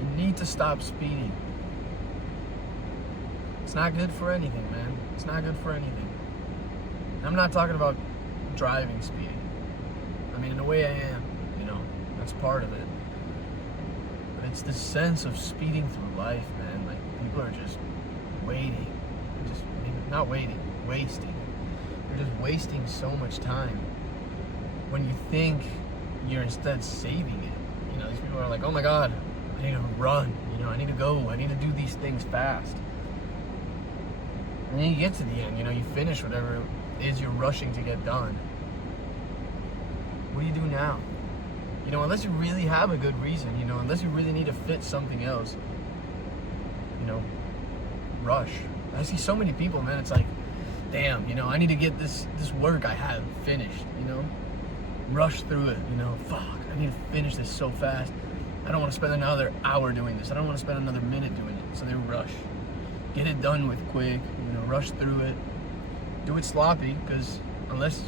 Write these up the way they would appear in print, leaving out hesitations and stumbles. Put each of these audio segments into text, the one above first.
You need to stop speeding. It's not good for anything, man. It's not good for anything. And I'm not talking about driving speeding. I mean, in a way I am, that's part of it. But it's the sense of speeding through life, man. Like, people are just waiting. Not waiting, wasting. They're just wasting so much time when you think you're instead saving it. These people are like, oh my God, I need to run, I need to go, I need to do these things fast. And then you get to the end, you finish whatever it is you're rushing to get done. What do you do now? Unless you really have a good reason, unless you really need to fit something else, rush. I see so many people, man, it's like, damn, I need to get this work I have finished, rush through it, fuck, I need to finish this so fast. I don't want to spend another hour doing this. I don't want to spend another minute doing it. So they rush. Get it done with quick, rush through it. Do it sloppy, because unless,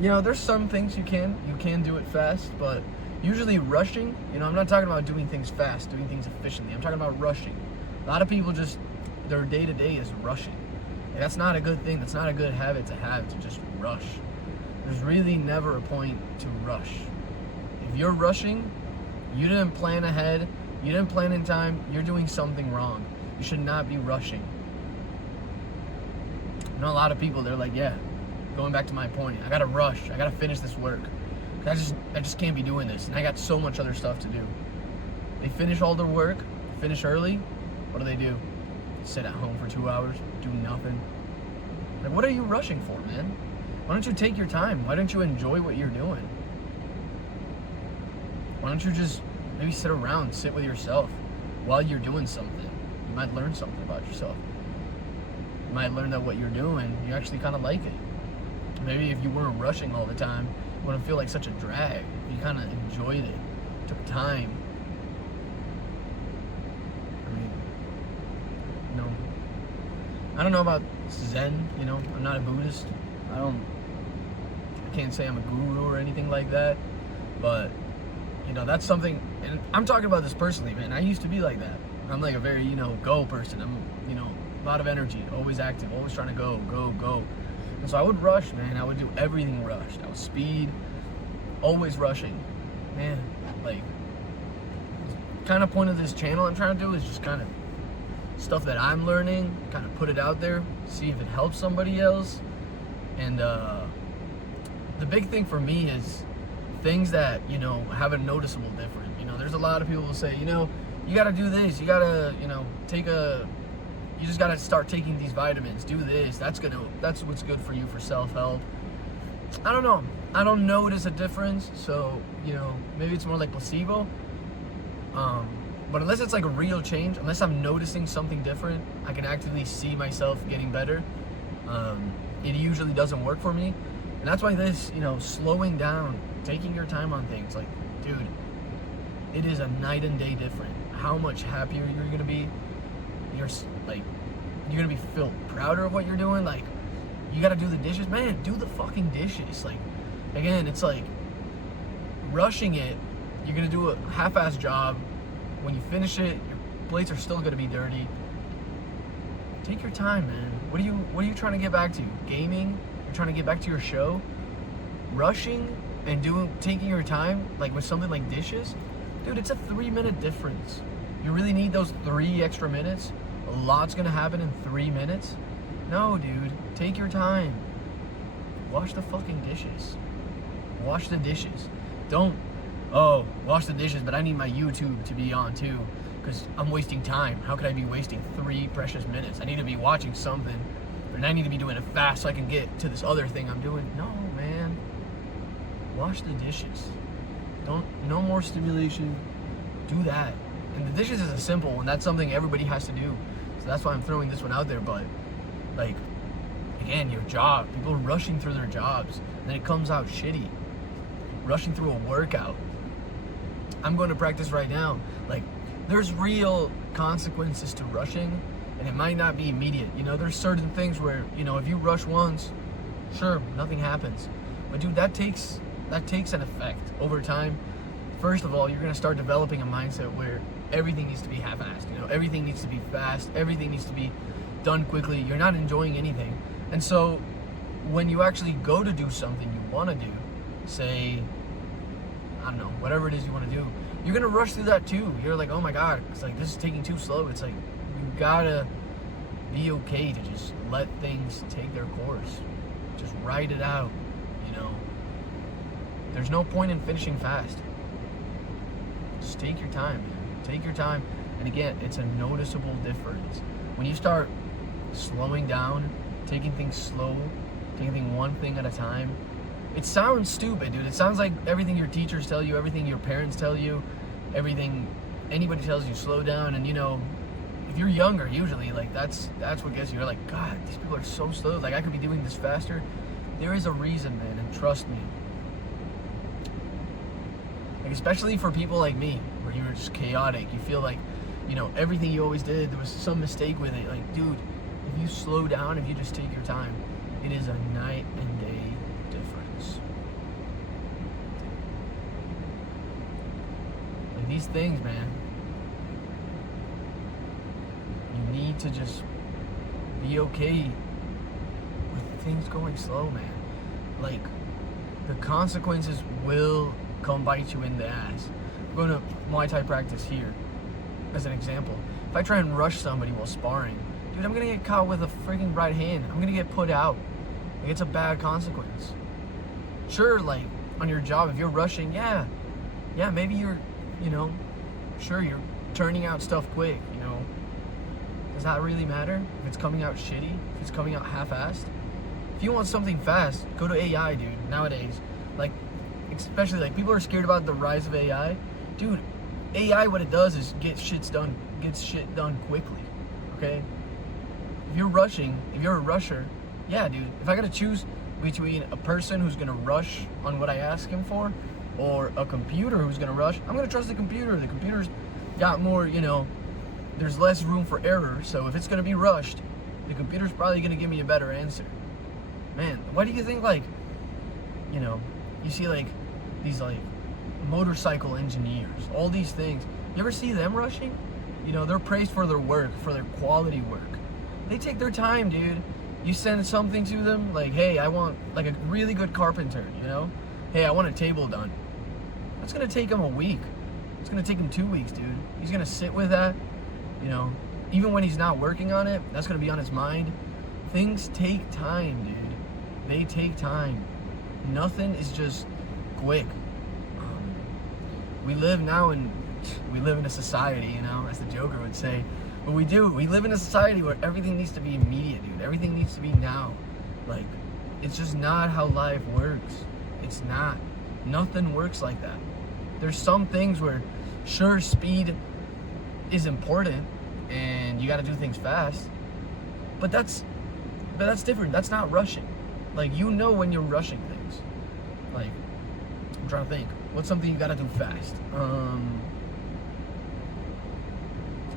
there's some things you can do it fast, but usually rushing, I'm not talking about doing things fast, doing things efficiently. I'm talking about rushing. A lot of people just, their day-to-day is rushing. And that's not a good thing. That's not a good habit to have, to just rush. There's really never a point to rush. If you're rushing, you didn't plan ahead, you didn't plan in time, you're doing something wrong. You should not be rushing. A lot of people, they're like, yeah, going back to my point, I gotta rush, I gotta finish this work. I just can't be doing this, and I got so much other stuff to do. They finish all their work, finish early, what do? Sit at home for 2 hours, do nothing. Like, what are you rushing for, man? Why don't you take your time? Why don't you enjoy what you're doing? Why don't you just maybe sit around, sit with yourself while you're doing something? You might learn something about yourself. You might learn that what you're doing, you actually kind of like it. Maybe if you weren't rushing all the time, it wouldn't feel like such a drag. If you kind of enjoyed it, took time. I don't know about Zen, I'm not a Buddhist. I can't say I'm a guru or anything like that, but that's something, and I'm talking about this personally, man. I used to be like that. I'm like a very, go person. I'm, a lot of energy, always active, always trying to go. And so I would rush, man. I would do everything rushed. I would speed, always rushing. Man, like, kind of point of this channel I'm trying to do is just kind of stuff that I'm learning, kind of put it out there, see if it helps somebody else. And the big thing for me is things that, have a noticeable difference. There's a lot of people who say, you got to do this, you got to, you just got to start taking these vitamins, do this, that's what's good for you for self-help. I don't know. I don't notice a difference, so, maybe it's more like placebo. But unless it's like a real change, unless I'm noticing something different, I can actively see myself getting better, it usually doesn't work for me. And that's why this, slowing down, taking your time on things, like, dude, it is a night and day different. How much happier you're gonna be. You're gonna be feel prouder of what you're doing. Like, you gotta do the dishes, man, do the fucking dishes. Like, again, it's like rushing it, you're gonna do a half-ass job. When you finish it, your plates are still gonna be dirty. Take your time, man. What are you trying to get back to? Gaming? You're trying to get back to your show? Rushing and taking your time, like with something like dishes? Dude, it's a 3-minute difference. You really need those 3 extra minutes? A lot's gonna happen in 3 minutes? No, dude, take your time. Wash the fucking dishes. Wash the dishes. Don't, wash the dishes, but I need my YouTube to be on too, because I'm wasting time. How could I be wasting 3 precious minutes? I need to be watching something, and I need to be doing it fast so I can get to this other thing I'm doing. No, man. Wash the dishes. No more stimulation. Do that. And the dishes is a simple one. That's something everybody has to do. So that's why I'm throwing this one out there. But, like, again, your job. People are rushing through their jobs, and then it comes out shitty. Rushing through a workout. I'm going to practice right now. Like, there's real consequences to rushing, and it might not be immediate. There's certain things where, if you rush once, sure, nothing happens. But dude, that takes an effect over time. first of all, you're gonna start developing a mindset where everything needs to be half-assed. You know, everything needs to be fast. Everything needs to be done quickly. You're not enjoying anything, and so when you actually go to do something you want to do, say, I don't know, whatever it is you want to do, you're gonna rush through that too. You're like, oh my god, it's like this is taking too slow. It's like you gotta be okay to just let things take their course. Just ride it out, you know. There's no point in finishing fast. Just take your time, man. Take your time. And again, it's a noticeable difference. When you start slowing down, taking things slow, taking one thing at a time, it sounds stupid, dude. It sounds like everything your teachers tell you, everything your parents tell you, everything anybody tells you, slow down. And you know, if you're younger, usually, like that's what gets you. You're like, God, these people are so slow. Like I could be doing this faster. There is a reason, man, and trust me. Like especially for people like me, where you were just chaotic. You feel like, you know, everything you always did, there was some mistake with it. Like, dude, if you slow down, if you just take your time, it is a night and day difference. Like these things, man, you need to just be okay with things going slow, man. Like, the consequences will come bite you in the ass. I'm going to Muay Thai practice here as an example. If I try and rush somebody while sparring, dude, I'm going to get caught with a freaking right hand. I'm going to get put out. Like, it's a bad consequence. Sure, like, on your job, if you're rushing, yeah, maybe you're, you know, sure, you're turning out stuff quick, you know. Does that really matter? If it's coming out shitty, if it's coming out half-assed? If you want something fast, go to AI, dude, nowadays. Like, especially, like, people are scared about the rise of AI. Dude, AI, what it does is gets shit done quickly, okay? If you're rushing, if you're a rusher, yeah, dude, if I gotta choose between a person who's gonna rush on what I ask him for or a computer who's gonna rush, I'm gonna trust the computer. The computer's got more, you know, there's less room for error, so if it's gonna be rushed, the computer's probably gonna give me a better answer. Man, why do you think, like, you know, you see, like, these, like, motorcycle engineers, all these things, you ever see them rushing? You know, they're praised for their work, for their quality work. They take their time, dude. You send something to them, like, hey, I want, like, a really good carpenter, you know? Hey, I want a table done. That's gonna take him a week. It's gonna take him 2 weeks, dude. He's gonna sit with that, you know? Even when he's not working on it, that's gonna be on his mind. Things take time, dude. They take time. Nothing is just quick. We live in a society, you know, as the Joker would say. But we do. We live in a society where everything needs to be immediate, dude. Everything needs to be now. Like, it's just not how life works. It's not. Nothing works like that. There's some things where, sure, speed is important and you got to do things fast. But that's different. That's not rushing. Like, you know when you're rushing things. Like, I'm trying to think. What's something you got to do fast?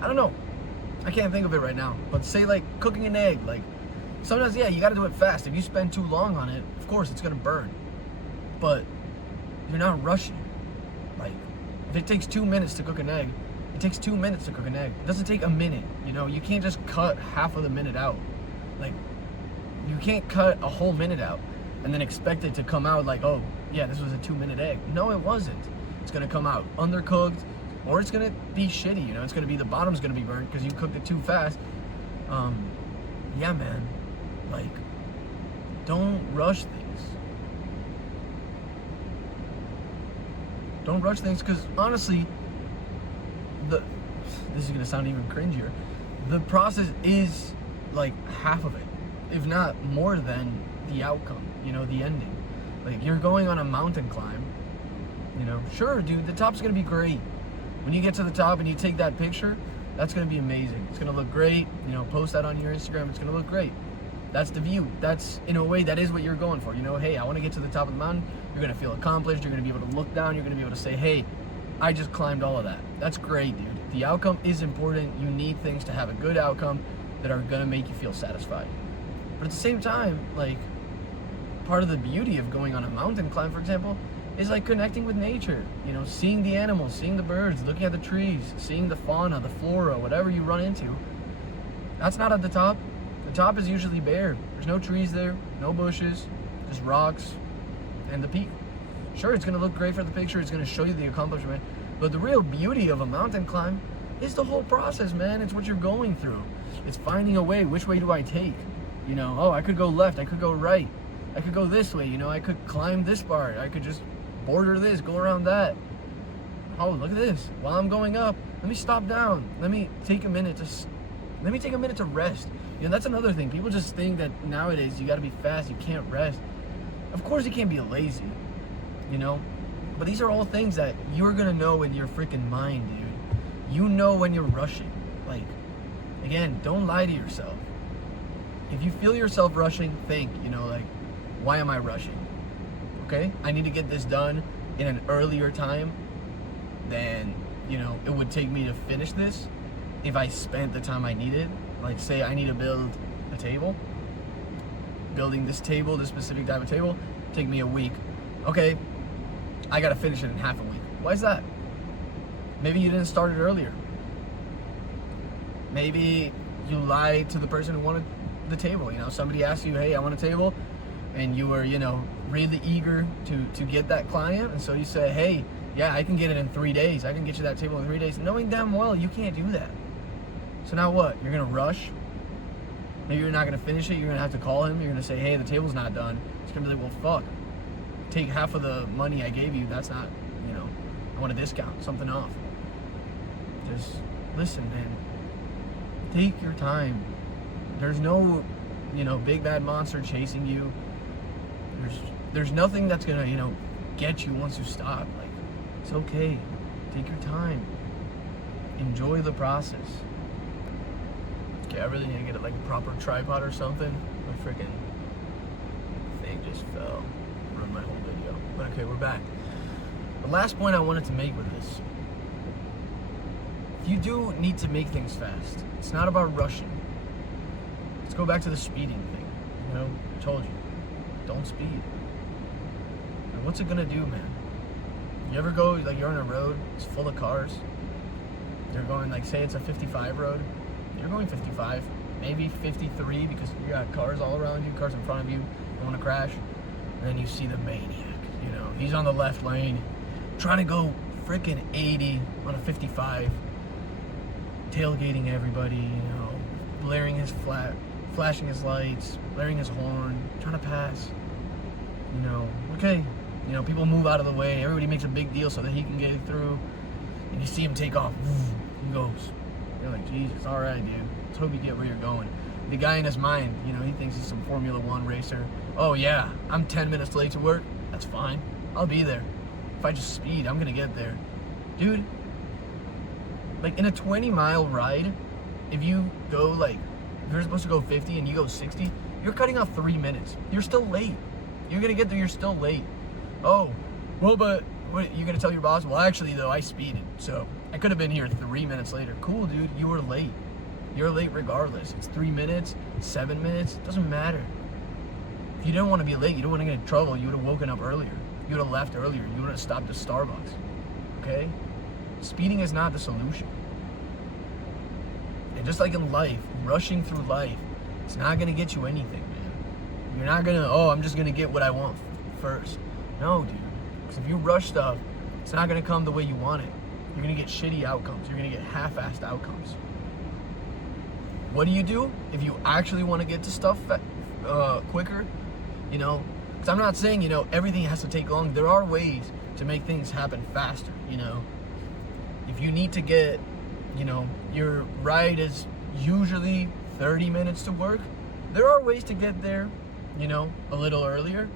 I don't know. I can't think of it right now. But say, like, cooking an egg. Like, sometimes, yeah, you got to do it fast. If you spend too long on it, of course, it's going to burn. But you're not rushing. Like, if it takes 2 minutes to cook an egg, it takes 2 minutes to cook an egg. It doesn't take a minute, you know? You can't just cut half of the minute out. Like, you can't cut a whole minute out and then expect it to come out like, oh, yeah, this was a 2-minute egg. No, it wasn't. It's going to come out undercooked, or it's going to be shitty, you know? It's going to be, the bottom's going to be burnt because you cooked it too fast. Yeah, man. Like, don't rush things. Don't rush things, because honestly, this is going to sound even cringier. The process is like half of it, if not more than the outcome, you know, the ending. Like, you're going on a mountain climb, you know, sure, dude, the top's going to be great. When you get to the top and you take that picture, that's going to be amazing. It's going to look great, you know, post that on your Instagram, it's going to look great. That's the view. That's, in a way, that is what you're going for. You know, hey, I want to get to the top of the mountain. You're going to feel accomplished. You're going to be able to look down. You're going to be able to say, hey, I just climbed all of that. That's great, dude. The outcome is important. You need things to have a good outcome that are going to make you feel satisfied. But at the same time, like, part of the beauty of going on a mountain climb, for example, is like connecting with nature. You know, seeing the animals, seeing the birds, looking at the trees, seeing the fauna, the flora, whatever you run into. That's not at the top. The top is usually bare. There's no trees there, no bushes, just rocks and the peak. Sure, it's gonna look great for the picture, it's gonna show you the accomplishment, but the real beauty of a mountain climb is the whole process, man. It's what you're going through. It's finding a way. Which way do I take? You know, oh, I could go left, I could go right, I could go this way, you know, I could climb this part, I could just border this, go around that. Oh, look at this. While I'm going up, let me stop down. Let me take a minute to rest. You know, that's another thing. People just think that nowadays you gotta be fast, you can't rest. Of course you can't be lazy, you know? But these are all things that you're gonna know in your freaking mind, dude. You know when you're rushing. Like, again, don't lie to yourself. If you feel yourself rushing, think, you know, like, why am I rushing? Okay? I need to get this done in an earlier time than, you know, it would take me to finish this if I spent the time I needed. Like, say I need to build a table. Building this table, this specific type of table, take me a week. Okay, I gotta finish it in half a week. Why is that? Maybe you didn't start it earlier. Maybe you lied to the person who wanted the table. You know, somebody asked you, hey, I want a table, and you were, you know, really eager to get that client, and so you say, hey, yeah, I can get it in 3 days. I can get you that table in 3 days, knowing damn well you can't do that. So now what? You're gonna rush? Maybe you're not gonna finish it. You're gonna have to call him. You're gonna say, hey, the table's not done. He's gonna be like, well, fuck. Take half of the money I gave you. That's not, you know, I want a discount, something off. Just listen, man. Take your time. There's no, you know, big bad monster chasing you. There's nothing that's gonna, you know, get you once you stop. Like, it's okay. Take your time. Enjoy the process. Okay, I really need to get like a proper tripod or something. My freaking thing just fell. Ruined my whole video. But okay, we're back. The last point I wanted to make with this. If you do need to make things fast, it's not about rushing. Let's go back to the speeding thing. You know, I told you, don't speed. And what's it gonna do, man? You ever go, like, you're on a road, it's full of cars. You're going, like, say it's a 55 road. You're going 55, maybe 53, because you got cars all around you, cars in front of you, you want to crash. And then you see the maniac, you know, he's on the left lane, trying to go freaking 80 on a 55, tailgating everybody, you know, blaring his flashing his lights, blaring his horn, trying to pass. You know, okay, you know, people move out of the way, everybody makes a big deal so that he can get through, and you see him take off, he goes. You're like, Jesus, all right, dude. Let's hope you get where you're going. The guy in his mind, you know, he thinks he's some Formula One racer. Oh yeah, I'm 10 minutes late to work. That's fine. I'll be there. If I just speed, I'm gonna get there. Dude, like in a 20-mile ride, if you go like, if you're supposed to go 50 and you go 60, you're cutting off 3 minutes. You're still late. You're gonna get there, you're still late. Oh, well, but what, you gonna tell your boss? Well, actually though, I speeded, so I could have been here 3 minutes later. Cool, dude, you were late. You're late regardless. It's 3 minutes, 7 minutes, doesn't matter. If you didn't want to be late, you don't want to get in trouble, you would have woken up earlier. You would have left earlier. You would have stopped at Starbucks. Okay? Speeding is not the solution. And just like in life, rushing through life, it's not going to get you anything, man. You're not going to, oh, I'm just going to get what I want first. No, dude. Because if you rush stuff, it's not going to come the way you want it. You're going to get shitty outcomes. You're going to get half-assed outcomes. What do you do if you actually want to get to stuff quicker? You know, because I'm not saying, you know, everything has to take long. There are ways to make things happen faster, you know. If you need to get, you know, your ride is usually 30 minutes to work, there are ways to get there, you know, a little earlier.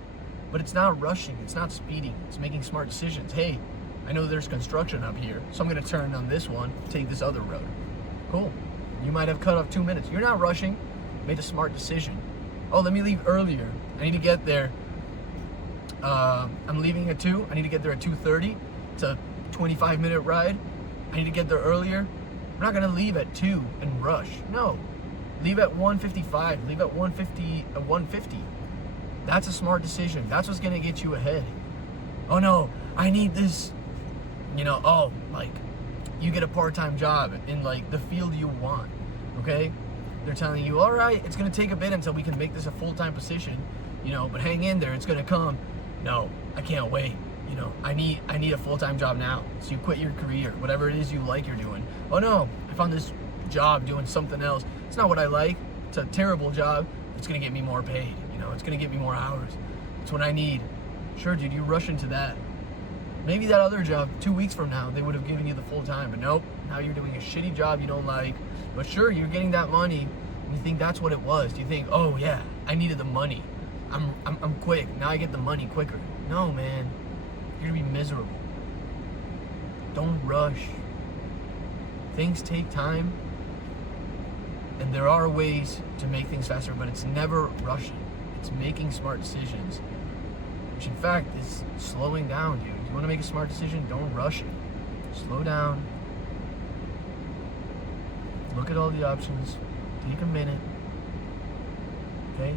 But it's not rushing, it's not speeding, it's making smart decisions. Hey, I know there's construction up here, so I'm gonna turn on this one, take this other road. Cool. You might have cut off 2 minutes. You're not rushing, made a smart decision. Oh, let me leave earlier. I need to get there. I'm leaving at 2, I need to get there at 2:30. It's a 25-minute ride. I need to get there earlier. I'm not gonna leave at 2 and rush. No, leave at 1:55, leave at 1:50. That's a smart decision. That's what's gonna get you ahead. oh no, I need this, oh, like, you get a part-time job in, like, the field you want, okay? They're telling you, all right, it's going to take a bit until we can make this a full-time position, but hang in there, it's going to come. No, I can't wait. I need a full-time job now. So you quit your career, whatever it is you like you're doing. Oh no, I found this job doing something else. It's not what I like. It's a terrible job. It's going to get me more paid. It's going to get me more hours. It's what I need. Sure, dude, you rush into that. Maybe that other job, 2 weeks from now, they would have given you the full time, but nope. Now you're doing a shitty job you don't like. But sure, you're getting that money, and you think that's what it was. You think, oh yeah, I needed the money. I'm quick. Now I get the money quicker. No, man. You're gonna be miserable. Don't rush. Things take time, and there are ways to make things faster, but it's never rushing. It's making smart decisions, which in fact is slowing down, dude. You want to make a smart decision? Don't rush it. Slow down. Look at all the options. Take a minute. Okay?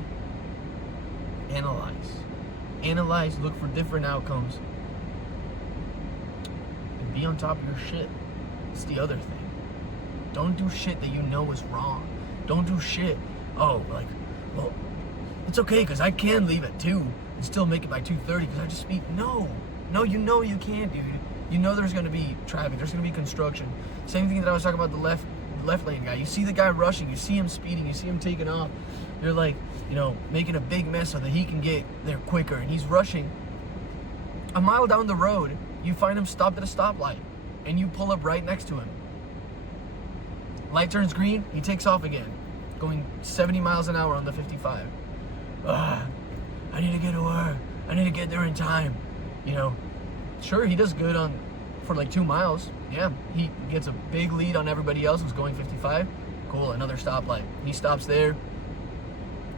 Analyze. Look for different outcomes. And be on top of your shit. It's the other thing. Don't do shit that you know is wrong. Don't do shit. Oh, like, well, it's okay because I can leave at 2 and still make it by 2:30 because I just speed. No, you can't, dude. There's going to be traffic. There's going to be construction. Same thing that I was talking about the left lane guy. You see the guy rushing. You see him speeding. You see him taking off. You're like, making a big mess so that he can get there quicker. And he's rushing. A mile down the road, you find him stopped at a stoplight. And you pull up right next to him. Light turns green. He takes off again. Going 70 miles an hour on the 55. I need to get to work. I need to get there in time. Sure, he does good for like 2 miles. Yeah, he gets a big lead on everybody else who's going 55. Cool, another stoplight. He stops there.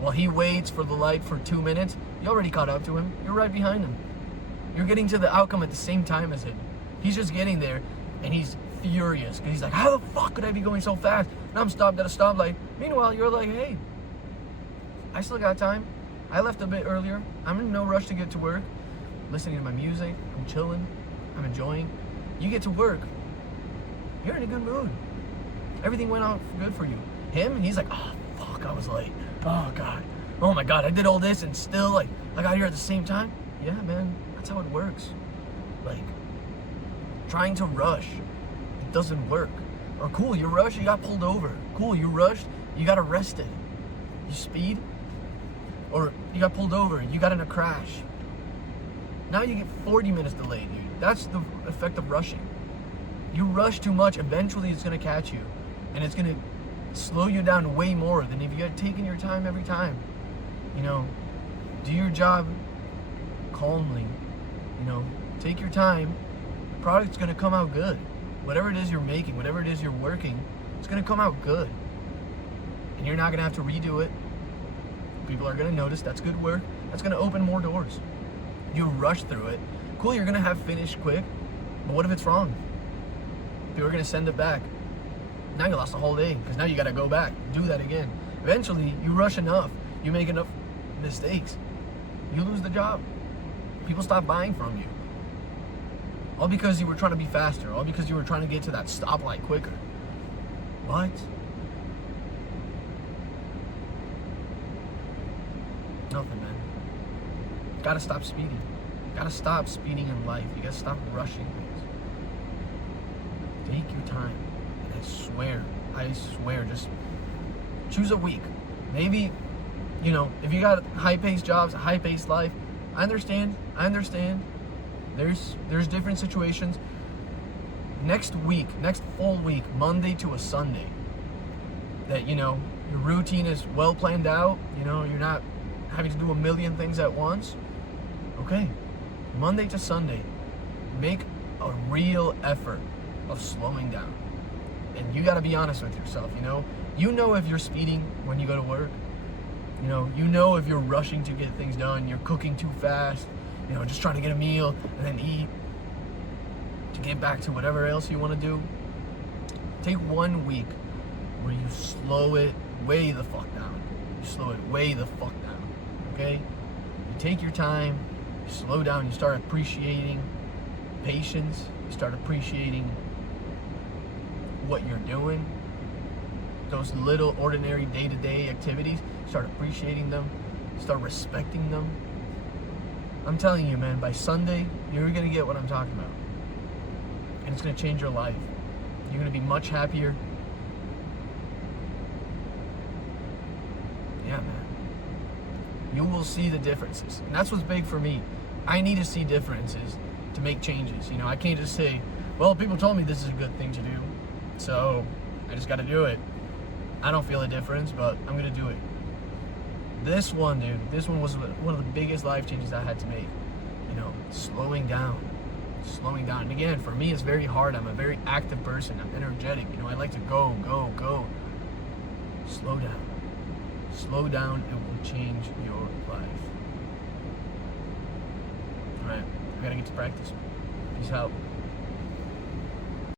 While he waits for the light for 2 minutes, you already caught up to him. You're right behind him. You're getting to the outcome at the same time as him. He's just getting there, and he's furious because he's like, how the fuck could I be going so fast? And I'm stopped at a stoplight. Meanwhile, you're like, hey, I still got time. I left a bit earlier. I'm in no rush to get to work. Listening to my music. I'm chilling. I'm enjoying. You get to work. You're in a good mood. Everything went out good for you. Him, he's like, oh, fuck, I was late. Oh, God. Oh, my God, I did all this and still, like, I got here at the same time. Yeah, man, that's how it works. Like, trying to rush, it doesn't work. Or cool, you rushed, you got pulled over. Cool, you rushed, you got arrested. You speed, or you got pulled over, you got in a crash. Now you get 40 minutes delayed, dude. That's the effect of rushing. You rush too much, eventually it's gonna catch you. And it's gonna slow you down way more than if you had taken your time every time. Do your job calmly. Take your time. The product's gonna come out good. Whatever it is you're making, whatever it is you're working, it's gonna come out good. And you're not gonna have to redo it. People are gonna notice that's good work. That's gonna open more doors. You rush through it. Cool, you're gonna have finished quick, but what if it's wrong? People are gonna send it back. Now you lost a whole day because now you gotta go back, do that again. Eventually, you rush enough, you make enough mistakes, you lose the job. People stop buying from you. All because you were trying to be faster, all because you were trying to get to that stoplight quicker. What? Nothing, man. Gotta stop speeding. Gotta stop speeding in life. You gotta stop rushing things. Take your time. And I swear, just choose a week. Maybe, if you got high-paced jobs, a high-paced life, I understand. There's different situations. Next full week, Monday to a Sunday, that, your routine is well planned out, you're not having to do a million things at once. Okay, Monday to Sunday, make a real effort of slowing down. And you gotta be honest with yourself, if you're speeding when you go to work. If you're rushing to get things done, you're cooking too fast, just trying to get a meal and then eat to get back to whatever else you want to do. Take 1 week where you slow it way the fuck down. Okay? You take your time, You slow down, you start appreciating patience, you start appreciating what you're doing. Those little ordinary day-to-day activities, start appreciating them, start respecting them. I'm telling you, man, by Sunday, you're going to get what I'm talking about. And it's going to change your life. You're going to be much happier. Yeah, man. You will see the differences. And that's what's big for me. I need to see differences to make changes. You know, I can't just say, well, people told me this is a good thing to do, so I just got to do it. I don't feel a difference, but I'm going to do it. This one, dude, this one was one of the biggest life changes I had to make. You know, slowing down. And again, for me, it's very hard. I'm a very active person. I'm energetic. You know, I like to go. Slow down. Slow down. It will change your life. All right, I gotta get to practice. Peace out.